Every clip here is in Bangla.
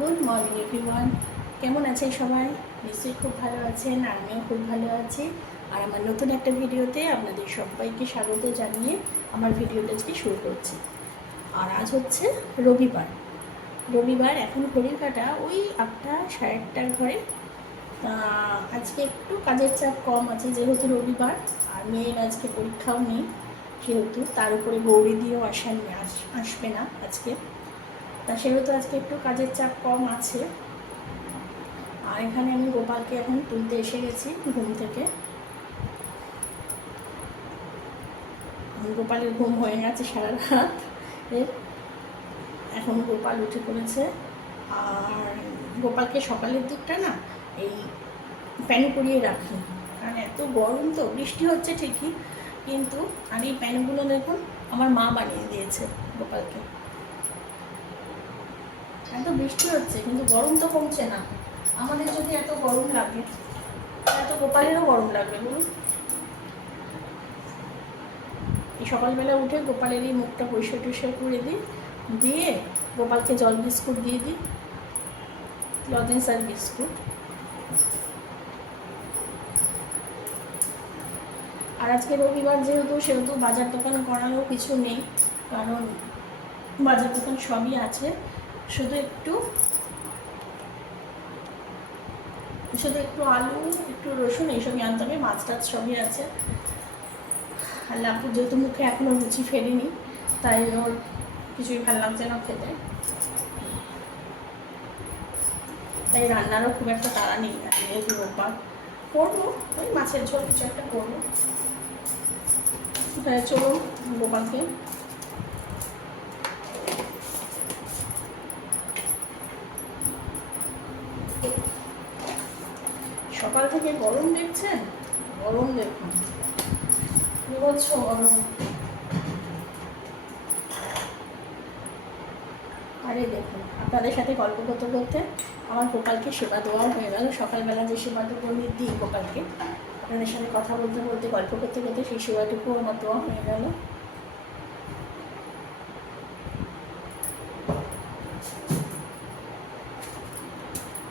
Good morning everyone. কেমন আছেন সবাই? নিশ্চয়ই খুব ভালো আছেন, আর আমিও খুব ভালো আছি। আর আমার নতুন একটা ভিডিওতে আপনাদের সবাইকে স্বাগত জানিয়ে আমার ভিডিওটা আজকে শুরু করছি। আর আজ হচ্ছে রবিবার। এখন ঘড়ির কাঁটা ওই 8টা সাড়ে 8টার ঘরে। আজকে একটু কাজের চাপ কম আছে যেহেতু রবিবার, আর মেয়ের আজকে পরীক্ষাও নেই সেহেতু, তার উপরে গৌরী দিয়েও আসবে না আজকে, তা সেহেতু আজকে একটু কাজের চাপ কম আছে। আর এখানে আমি গোপালকে এখন তুলতে এসে গেছি ঘুম থেকে। গোপালের ঘুম হয়ে গেছে সারা রাত, এখন গোপাল উঠে পড়েছে। আর গোপালকে সকালের দিকটা না এই প্যানে পরিয়ে রাখি, কারণ এত গরম, তো বৃষ্টি হচ্ছে ঠিকই, কিন্তু আর এই প্যানগুলো দেখুন আমার মা বানিয়ে দিয়েছে গোপালকে। এত বৃষ্টি হচ্ছে কিন্তু গরম তো কমছে না। আমাদের যদি এত গরম লাগে, এত গোপালেরও গরম লাগবে বলুন। এই সকালবেলা উঠে গোপালের এই মুখটা পরিষ্কার করে দিয়ে গোপালকে জল বিস্কুট দিয়ে দিই, লজেন্স আর বিস্কুট। আর আজকে রবিবার সেহেতু বাজার দোকান করারও কিছু নেই, কারণ বাজার দোকান সবই আছে, শুধু একটু আলু, একটু রসুন এইসবই আনতে হবে, মাছ টাছ সবই আছে। আর লাপুর যেহেতু মুখে এখনও রুচি ফেরেনি, তাই ওর কিছুই ভালো লাগছে না খেতে, তাই রান্নারও খুব একটা তাড়া নেই। যেহেতু রোববার করবো, ওই মাছের ঝোল কিছু একটা করবো। চলো গোপালকে সকাল থেকে গরম দেখছেন, গরম দেখুন, বিভৎস গরম। আরে দেখুন, আপনাদের সাথে গল্প করতে করতে আমার গোপালকে সেবা দেওয়াও হয়ে গেল। সকালবেলা যে সেবাটুকু আমি দিই গোপালকে, আপনাদের সাথে কথা বলতে বলতে গল্প করতে করতে সেই সেবাটুকু আমার দেওয়া হয়ে গেল।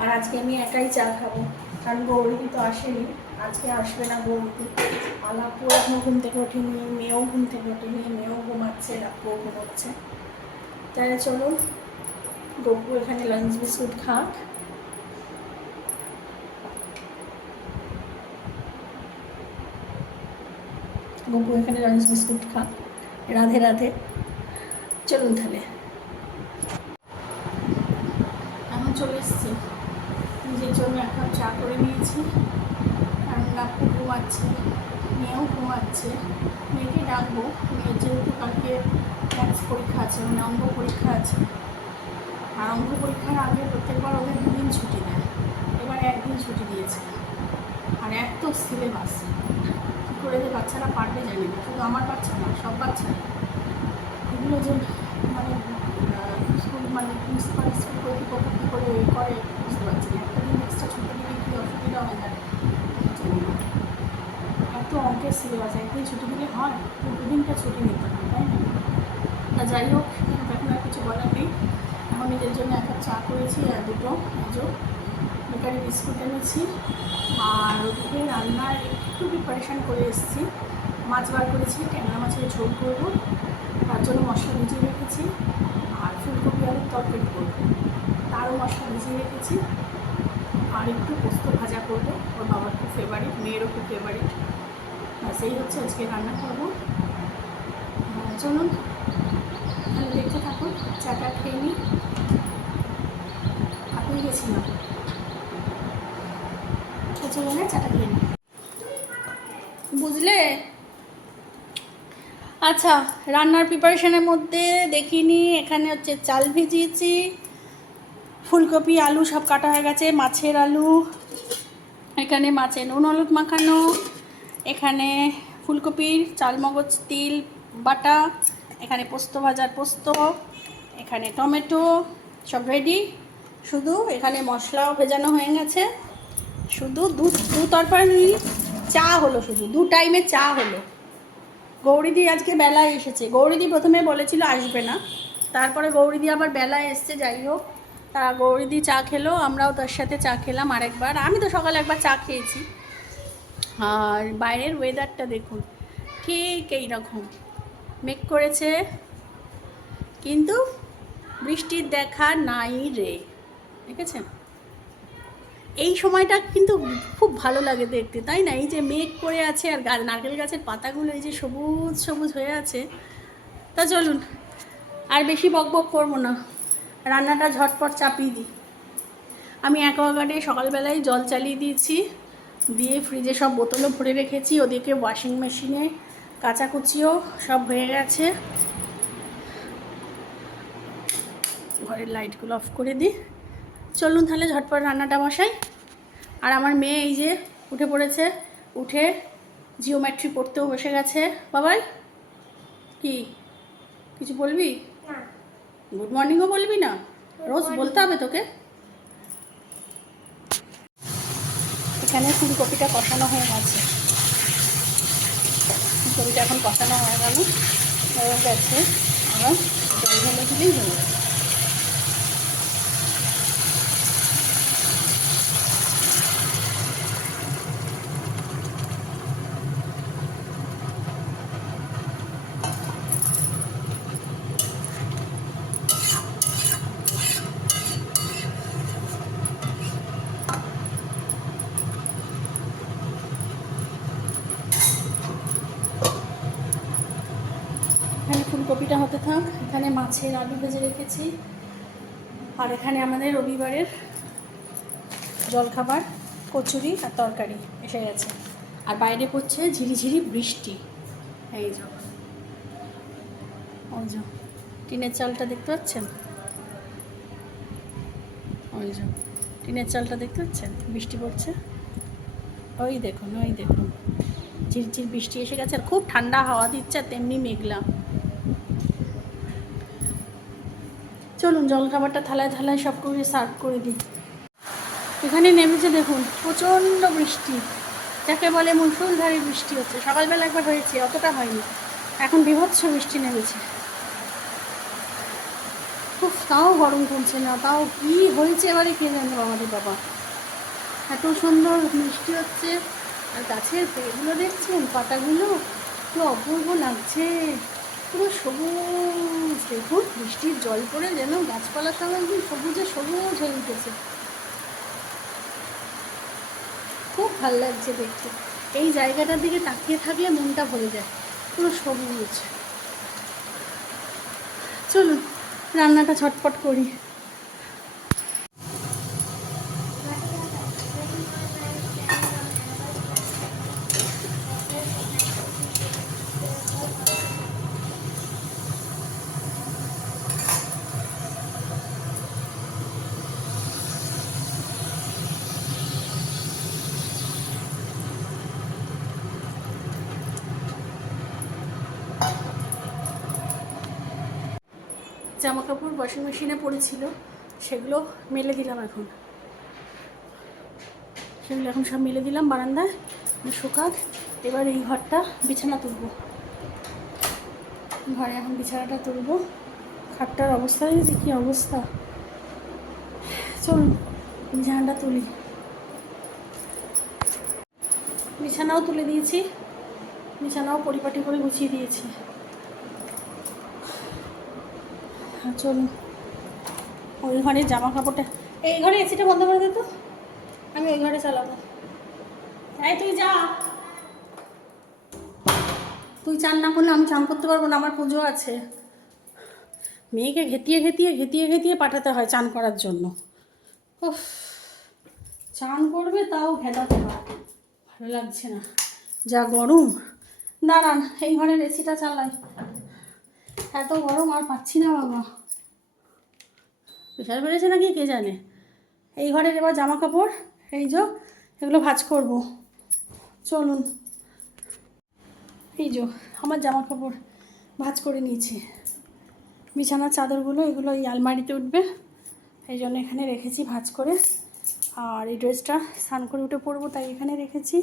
আর আজকে আমি একাই চা খাবো, কারণ গৌরী তো আসেনি, আজকে আসবে না গৌরী। লাপ্পু এখনও ঘুম থেকে ওঠেনি, মেয়েও ঘুম থেকে ওঠেনি, মেয়েও ঘুমাচ্ছে, লাপ্পুও ঘুমোচ্ছে। তাহলে চলো গপু এখানে লাঞ্চ বিস্কুট খাক। গপু এখানে লাঞ্চ বিস্কুট খাক। রাধে রাধে। চলুন তাহলে। এখন চলে এসছি, নিজের জন্য এক কাপ চা করে নিয়েছি, কারণ লাপ্পু ঘুমাচ্ছে, মেয়েও ঘুমাচ্ছে। মেয়েকে ডাকবো, মেয়ের যেহেতু কালকে ম্যাথস পরীক্ষা আছে, মানে অঙ্ক পরীক্ষা আছে, আর অঙ্ক পরীক্ষার আগে প্রত্যেকবার ওদের 2 দিন ছুটি দেয়, এবার 1 দিন ছুটি দিয়েছে। আর এত সিলেবাস, কী করে যে বাচ্চারা পারবে জানি না, শুধু আমার বাচ্চা না, সব বাচ্চারা এগুলো যে মানে স্কুল মানে প্রিন্সিপাল স্কুল কর্তৃপক্ষ কী করে করে বুঝতে পারছি না। একটা দিন এক্সট্রা ছুটি দিলে কী অসুবিধা হয়ে যায় জানি না। এত অঙ্কের সিলেবাস, একদিন ছুটি দিলে হয়, 2 দিনটা ছুটি নিতে হয়, তাই না? তা যাই হোক, এখন আর কিছু বলার নেই। এখন নিজের জন্য 1 কাপ চা করেছি, আর 2টো বেকারি বিস্কুট এনেছি। আর ওদিকে রান্নার একটু প্রিপারেশান করে এসেছি, মাছ বার করেছি, ট্যাংরা মাছের ঝোল করবো, তার জন্য মশলা ভিজিয়ে রেখেছি। আর ফুলকপি আলুর তরকারি করবো, তারও মশলা ভিজিয়ে রেখেছি। আর একটু পোস্ত ভাজা করবো, ওর বাবার খুব ফেভারিট, মেয়েরও খুব ফেভারিট। সেই হচ্ছে আজকে রান্না করবো। চলুন তাহলে দেখতে থাকুন, চাটা খেয়ে নিই। আপনি গেছিলাম, চলুন না চাটা খেয়ে নিই, বুঝলে? আচ্ছা, রান্নার প্রিপারেশনের মধ্যে দেখিনি, এখানে হচ্ছে চাল ভিজিয়েছি, ফুলকপি আলু সব কাটা হয়ে গেছে, মাছের আলু, এখানে মাছে নুন হলুদ মাখানো, এখানে ফুলকপির চালমগজ তিল বাটা, এখানে পোস্ত ভাজার পোস্ত, এখানে টমেটো, সব রেডি। শুধু এখানে মশলাও ভেজানো হয়ে গেছে, শুধু দু তরকারি চা হলো, শুধু 2 টাইমে চা হলো। গৌরীদি আজকে বেলায় এসেছে, গৌরীদি প্রথমে বলেছিল আসবে না, তারপরে গৌরীদি আবার বেলায় এসছে। যাই হোক, তা গৌরীদি চা খেলো, আমরাও তার সাথে চা খেলাম আরেকবার। আমি তো সকালে একবার চা খেয়েছি। আর বাইরের ওয়েদারটা দেখুন, ঠিক এইরকম মেঘ করেছে, কিন্তু বৃষ্টির দেখা নাই রে, দেখেছেন? এই সময়টা কিন্তু খুব ভালো লাগে দেখতে, তাই না? এই যে মেঘ করে আছে আর নারকেল গাছের পাতাগুলো এই যে সবুজ সবুজ হয়ে আছে। তা চলুন, আর বেশি বকবক করবো না, রান্নাটা ঝটপট চাপিয়ে দিই। আমি অ্যাকোয়াগার্ডে সকালবেলায় জল চালিয়ে দিয়েছি, দিয়ে ফ্রিজে সব বোতলও ভরে রেখেছি। ওদিকে ওয়াশিং মেশিনে কাচাকুচিও সব হয়ে গেছে। ঘরের লাইটগুলো অফ করে দিই। চলুন তাহলে ঝটপট রান্নাটা বসাই। আর আমার মেয়ে এই যে উঠে পড়েছে, উঠে জিওমেট্রি পড়তেও বসে গেছে। বাবাই কি কিছু বলবি? গুড মর্নিংও বলবি না? রোজ বলতে হবে তোকে। এখানে ফুলকপিটা কষানো হয়ে গেছে, ফুলকপিটা এখন কষানো হয়ে গেছে। আবার জল ঢেলে দিলেই হয়ে যাবে। এখানে ফুলকপিটা হতে থাক, এখানে মাছের আলু ভেজে রেখেছি, আর এখানে আমাদের রবিবারের জলখাবার কচুরি আর তরকারি এসে গেছে। আর বাইরে পড়ছে ঝিরিঝিরি বৃষ্টি। এই যে ওই যে টিনের চালটা দেখতে পাচ্ছেন, ওই যে টিনের চালটা দেখতে পাচ্ছেন, বৃষ্টি পড়ছে। ওই দেখুন, ওই দেখুন, ঝিরঝির বৃষ্টি এসে গেছে। আর খুব ঠান্ডা হাওয়া দিচ্ছে, আর তেমনি মেঘলা। চলুন জলখাবারটা থালায় থালায় সব করে সার্ভ করে দিই। এখানে নেমেছে দেখুন প্রচণ্ড বৃষ্টি, যাকে বলে মুষলধারে বৃষ্টি হচ্ছে। সকালবেলা একবার হয়েছে, অতটা হয়নি, এখন বীভৎস বৃষ্টি নেমেছে। খুব তাও গরম কমছে না, তাও কি হয়েছে এবারে কে জানে আমাদের বাবা। এত সুন্দর বৃষ্টি হচ্ছে, আর গাছের এগুলো দেখছেন পাতাগুলো কি অপূর্ব লাগছে, পুরো সবুজ। দেখুন বৃষ্টির জল পড়ে যেন গাছপালা সব একদম সবুজে সবুজ হয়ে উঠেছে, খুব ভাল লাগছে দেখতে। এই জায়গাটার দিকে তাকিয়ে থাকলে মনটা ভরে যায়, পুরো সবুজ। চলুন রান্নাটা ঝটপট করি। জামা কাপড় ওয়াশিং মেশিনে পড়েছিল, সেগুলো মেলে দিলাম এখন। সেগুলো এখন সব মেলে দিলাম বারান্দায় শুকাক। এবার এই ঘরটা বিছানা তুলব, ঘরে এখন বিছানাটা তুলব। খাটটার অবস্থা হয়েছে, কী অবস্থা। চলুন বিছানাটা তুলি। বিছানাও তুলে দিয়েছি, বিছানাও পরিপাটি করে গুছিয়ে দিয়েছি। চলুন ওই ঘরে জামা কাপড়টা, এই ঘরে এসিটা বন্ধ করে দে তো, আমি ওই ঘরে চালাবো। তাই তুই যা, তুই চান না করলে আমি চান করতে পারবো না, আমার পুজো আছে। মেয়েকে ঘেতিয়ে ঘেতিয়ে ঘেতিয়ে ঘেতিয়ে পাঠাতে হয় চান করার জন্য। উফ, চান করবে তাও ঘেটাতে হয়, ভালো লাগছে না, যা গরম। দাঁড়ান এই ঘরের এসিটা চালাই, এত গরম আর পাচ্ছি না বাবা। প্রেশার বেড়েছে নাকি কে জানে। এই ঘরের এবার জামা কাপড় এই যে এগুলো ভাঁজ করব। চলুন এই যে আমার জামা কাপড় ভাঁজ করে নিয়েছি। বিছানার চাদরগুলো এগুলো এই আলমারিতে উঠবে, এই জন্য এখানে রেখেছি ভাঁজ করে। আর এই ড্রেসটা স্নান করে উঠে পরবো, তাই এখানে রেখেছি।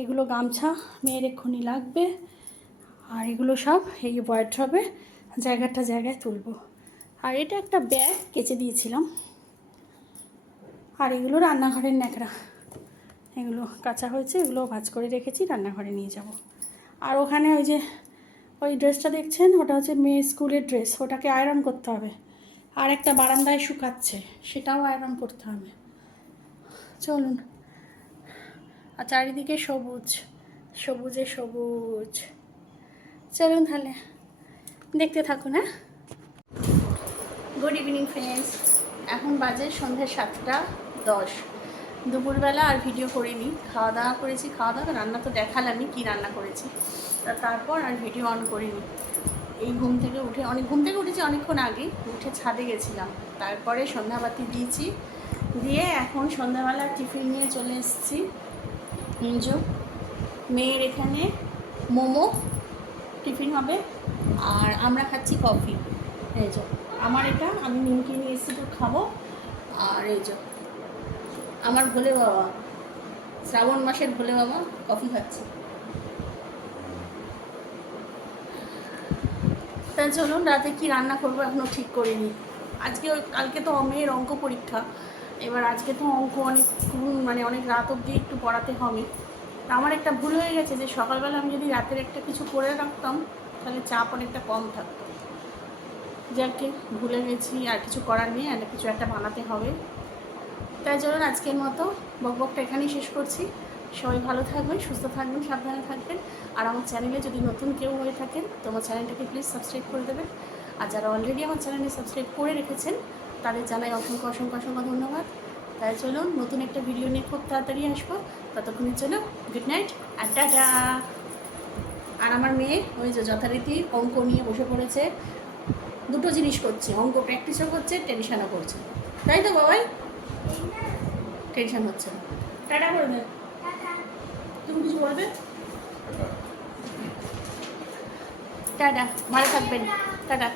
এগুলো গামছা মেয়ের এক্ষুনি লাগবে, আর এগুলো সব এই ওয়ার্ড্রবে জায়গায় তুলবো। আর এটা একটা ব্যাগ কেচে দিয়েছিলাম, আর এগুলো রান্নাঘরের ন্যাকড়া, এগুলো কাঁচা হয়েছে, এগুলো ভাঁজ করে রেখেছি, রান্নাঘরে নিয়ে যাব। আর ওখানে ওই যে ওই ড্রেসটা দেখছেন, ওটা হচ্ছে মেয়ের স্কুলের ড্রেস, ওটাকে আয়রন করতে হবে। আর একটা বারান্দায় শুকাচ্ছে, সেটাও আয়রন করতে হবে। চলুন। আর চারিদিকে সবুজ, সবুজে সবুজ। চলুন তাহলে দেখতে থাকুন। হ্যাঁ, গুড ইভিনিং ফ্রেন্ডস। এখন বাজে সন্ধ্যে 7:10। দুপুরবেলা আর ভিডিও করিনি, খাওয়া দাওয়া করেছি। খাওয়া দাওয়া রান্না তো দেখালামই কী রান্না করেছি, তারপর আর ভিডিও অন করিনি। এই ঘুম থেকে উঠেছি অনেকক্ষণ আগে, উঠে ছাদে গেছিলাম, তারপরে সন্ধ্যাবাতি দিয়েছি, দিয়ে এখন সন্ধ্যাবেলা টিফিন নিয়ে চলে এসেছি। মেয়ের এখানে মোমো টিফিন হবে, আর আমরা খাচ্ছি কফি। এই যে আমার এটা, আমি নিমকি নিয়ে এসেছি তো খাবো। আর এই যে আমার ভোলে বাবা, শ্রাবণ মাসের ভোলে বাবা কফি খাচ্ছে। তা চলুন, রাতে কি রান্না করবো এখনও ঠিক করিনি। কালকে তো মেয়ের অঙ্ক পরীক্ষা, এবার আজকে তো অঙ্ক অনেক রাত অবধি একটু পড়াতে হবে। আমার একটা ভুল হয়ে গেছে যে সকালবেলা আমি যদি রাতের একটা কিছু করে রাখতাম তাহলে চাপ অনেকটা কম থাকতো। যাকে ভুলে গেছি, আর কিছু করার নেই, আর কিছু একটা বানাতে হবে। তাই চলুন আজকের মতো বকবকটা এখানেই শেষ করছি। সবাই ভালো থাকবেন, সুস্থ থাকবেন, সাবধানে থাকবেন। আর আমার চ্যানেলে যদি নতুন কেউ হয়ে থাকেন তো আমার চ্যানেলটাকে প্লিজ সাবস্ক্রাইব করে দেবেন। আর যারা অলরেডি আমার চ্যানেলে সাবস্ক্রাইব করে রেখেছেন তাদের জানাই অসংখ্য অসংখ্য অসংখ্য ধন্যবাদ। তাই চলুন নতুন একটা ভিডিও নিয়ে খুব তাড়াতাড়ি আসবো। ততক্ষণের জন্য গুড নাইট আর টাটা। আর আমার মেয়ে ওই যে যথারীতি অঙ্ক নিয়ে বসে পড়েছে, দুটো জিনিস করছে, অঙ্ক প্র্যাকটিসও করছে, টেনশনও করছে। তাই তো বাবাই? টেনশন হচ্ছে না। টাটা করবে, তুমি কিছু বলবে? টাটা, ভালো থাকবেন, টাটা।